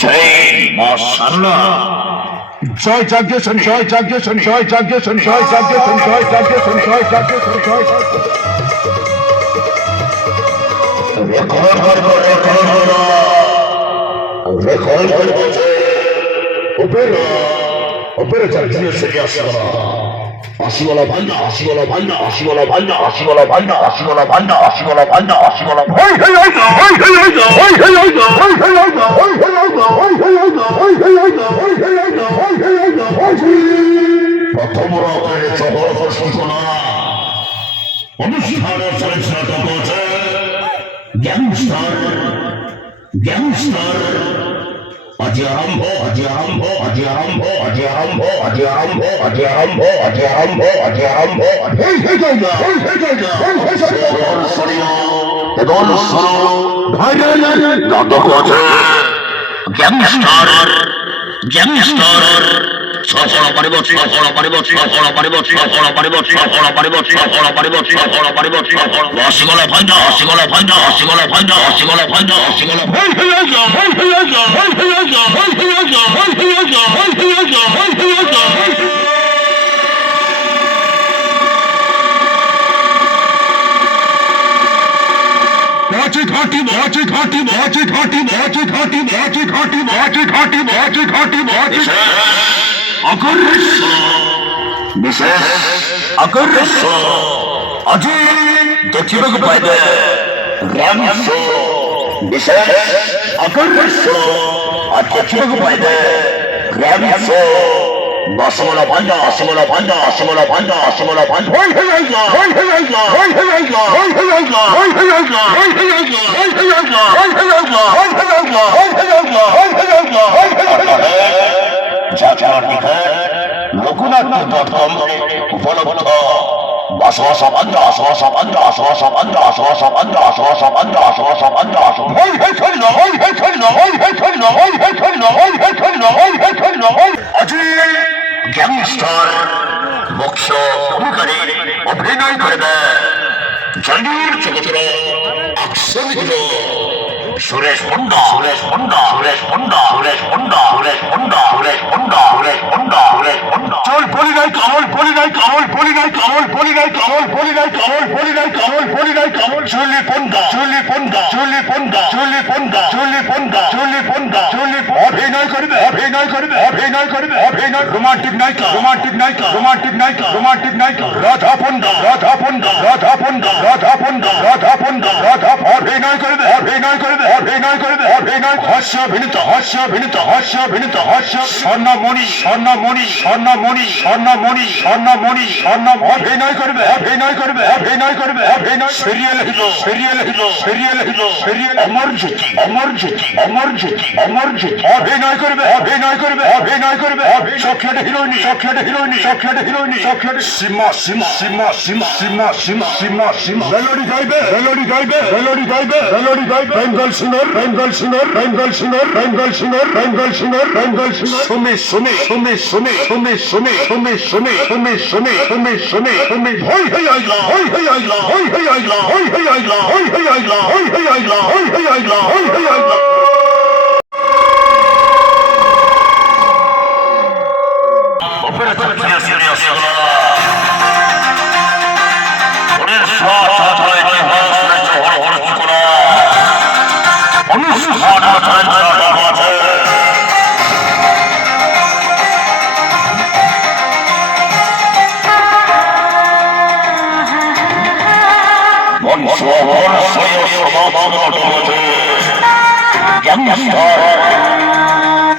জয় মা সারলা, জয় যজ্ঞেশ্বরী, জয় যজ্ঞেশ্বরী, জয় যজ্ঞেশ্বরী, জয় যজ্ঞেশ্বরী, জয় যজ্ঞেশ্বরী, জয় যজ্ঞেশ্বরী, জয় opera চালিয়ে সেরে আসলা আশিওয়ালা ভান্ডা, আশিওয়ালা ভান্ডা, আশিওয়ালা ভান্ডা, আশিওয়ালা ভান্ডা, আশিওয়ালা ভান্ডা, আশিওয়ালা ভান্ডা, আশিওয়ালা হই হই হই হই হই হই হই হই হই হই হই হই হই হই হই হই হই প্রথম রাতের শহর সূচনা অনুষ্ঠানের চরিত্রটা হচ্ছে গ্যাংস্টার, গ্যাংস্টার। আজি আরম্ভ, আজি আরম্ভ, আজি আরম্ভ, আজি আরম্ভ, আজি আরম্ভ, আজি আরম্ভ, আজি আরম্ভ, আজি আরম্ভ। এই হে জায়গা, এই হে জায়গা, এই হে জায়গা। এদল সরো ভাইরাল নাটক আছে গ্যাংস্টার, গ্যাংস্টার। সফল পরিবর্তন, সফল পরিবর্তন, সফল পরিবর্তন, সফল পরিবর্তন, সফল পরিবর্তন, সফল পরিবর্তন, সফল পরিবর্তন, সফল অসিগলা ভান্ডা, অসিগলা ভান্ডা, অসিগলা ভান্ডা, অসিগলা ভান্ডা, অসিগলা ভাই হই যা, হই হই যা, হই হই যা, হই হই যা, হই হই যা, হই হই যা, হই হই যা। বাঁচে ঘাটি, বাঁচে ঘাটি, বাঁচে ঘাটি, বাঁচে ঘাটি, বাঁচে ঘাটি, বাঁচে ঘাটি, বাঁচে ঘাটি, বাঁচে আকর্ষণ বিশেষ আকর্ষণ আজি দেখিବାକୁ পাইবে গ্রাম্য বিশেষ আকর্ষণ আজ দেখিବାକୁ পাইবে গ্রাম্য দশমলা ভান্ডা, অসমলা ভান্ডা, অসমলা ভান্ডা, অসমলা ভান্ডা। হই হই যা, হই হই যা, হই হই যা, হই হই যা, হই হই যা, হই হই যা, হই হই যা, হই হই যা, হই হই যা, হই হই যা, হই হই যা, হই হই যা। যাত্রাটিকে লোকনাথ.com উপলব্ধ। আশোয়াশা ভান্ডা, আশোয়াশা ভান্ডা, আশোয়াশা ভান্ডা, আশোয়াশা ভান্ডা, আশোয়াশা ভান্ডা, আশোয়াশা ভান্ডা, হই হই ছড়ি না, হই হই ছড়ি না, হই হই ছড়ি না, হই হই ছড়ি না, হই হই ছড়ি না, হই হই ছড়ি না, হই আজি গ্যাংস্টার বক্স ভূমিকারে অভিনয় করবে জয়নুর চকচর অ্যাকশন হিরো সুরেশ পন্ডা, সুরেশ পন্ডা, সুরেশ পন্ডা, সুরেশ পন্ডা, সুরেশ পন্ডা, সুরেশ পন্ডা, সুরেশ পন্ডা, সুরেশ পন্ডা। চল বলি নাই কামল, বলি নাই কামল, বলি নাই কামল, বলি নাই কামল, বলি নাই কামল, বলি নাই কামল, বলি নাই কামল। চলি পন্ডা, চলি পন্ডা, চলি পন্ডা, চলি পন্ডা, চলি পন্ডা, চলি পন্ডা, চলি অভিনয় করবে, অভিনয় করবে, অভিনয় করবে, অভিনয়। রোমান্টিক নায়িকা, রোমান্টিক নায়িকা, রোমান্টিক নায়িকা, রোমান্টিক নায়িকা। Radha panda, Radha panda, Radha panda, Radha panda, Radha panda, Radha অভিনয় করবে, অভিনয় করবে, অভিনয় করবে, অভিনয়। হাস্য অভিনীত, হাস্য অভিনীত, হাস্য অভিনীত, হাস্য। স্বর্ণমণি, স্বর্ণমণি, স্বর্ণমণি, স্বর্ণমণি, স্বর্ণমণি, স্বর্ণ অভিনয় করবে, অভিনয় করবে, অভিনয় করবে, অভিনয়। Serial hero, serial hero, serial hero, serial Amar Jyoti, Amar Jyoti, Amar Jyoti, Amar Jyoti. অভিনয় করবে, অভিনয় করবে, অভিনয় করবে। Chocolate heroine, chocolate heroine, chocolate heroine, chocolate. Seema, Seema, Seema, Seema, Seema, Seema, Seema, Seema. Melody গাইবে, মেলোডি গাইবে, মেলোডি গাইবে, মেলোডি গাইবে। Bengal singer, Bengal singer, Bengal singer, Bengal singer, Bengal singer, Bengal singer. Sumi, Sumi, Sumi, Sumi, Sumi, Sumi, Sumi, Sumi, Sumi, Sumi, Sumi, Sumi, Sumi. হই হই আইলা, হই হই আইলা, হই হই আইলা, হই হই আইলা, হই হই আইলা, হই হই আইলা, হই হই আইলা, হই হই আইলা।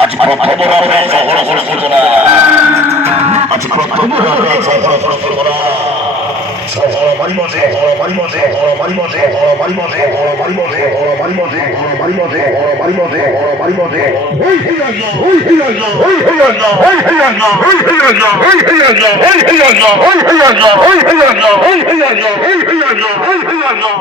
আজ প্রথম রাতে শহর সূচনা, আজ প্রথম রাতে শহর সূচনা। শহর মারিমতে, শহর মারিমতে, শহর মারিমতে, শহর মারিমতে, শহর মারিমতে, শহর মারিমতে, শহর মারিমতে, শহর মারিমতে, শহর মারিমতে। হই হই আল্লাহ, হই হই আল্লাহ, হই হই আল্লাহ, হই হই আল্লাহ, হই হই আল্লাহ, হই হই আল্লাহ, হই হই আল্লাহ, হই হই আল্লাহ, হই হই আল্লাহ, হই হই আল্লাহ, হই হই আল্লাহ, হই হই আল্লাহ, হই হই আল্লাহ।